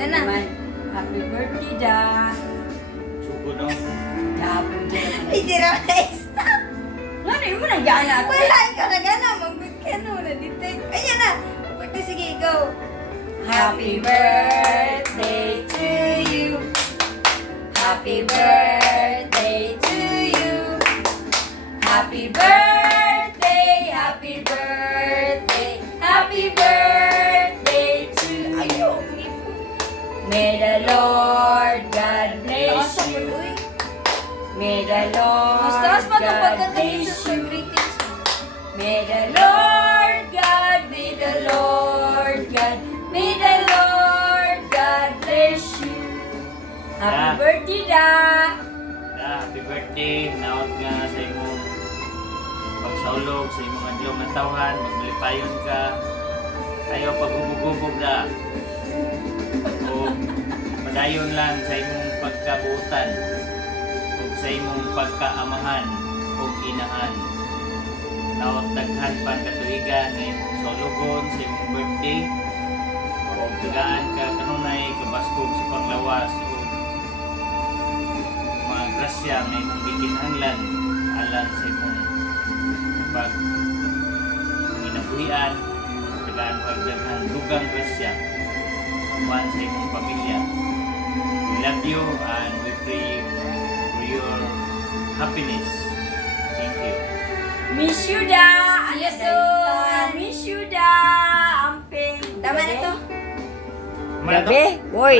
Nana. Happy birthday, Da. Sugo no. Happy birthday. Ay, di na stop. Ano yung mga gana? Wala, ikaw na gana. Mag-good ka no, na-detect. Ayan na. Pagka, sige, go. Happy birthday to you. Happy birthday to you. Happy birthday, happy birthday, happy birthday to you. May the Lord God bless you. May the Lord God bless you. May the Lord God, may the Lord God, may the Lord God bless you. Happy birthday, Da! Happy birthday. Naot nga sa imong pagsaulog, sa imong adlaw nga tawhan, maglipayon ka. Ayaw pagubog-ubog na. O padayon lang sa imong pagkabuutan o sa imong pagkaamahan o inahan. Naot daghan pang katuigan ng imong saulugon sa imong birthday. O tagaan ka kanunay, kabaskog sa paglawas o mga grasya na imong gikinahanglan alang sa imong pag-inabuhian, tagaan pagdaghang dugang grasya man sa imong pamilya. We love you and we pray for your happiness. Thank you. Miss you, Da! See you soon! Miss you, Da! Amping! Tama na to. Mana to? Gabi? Uy!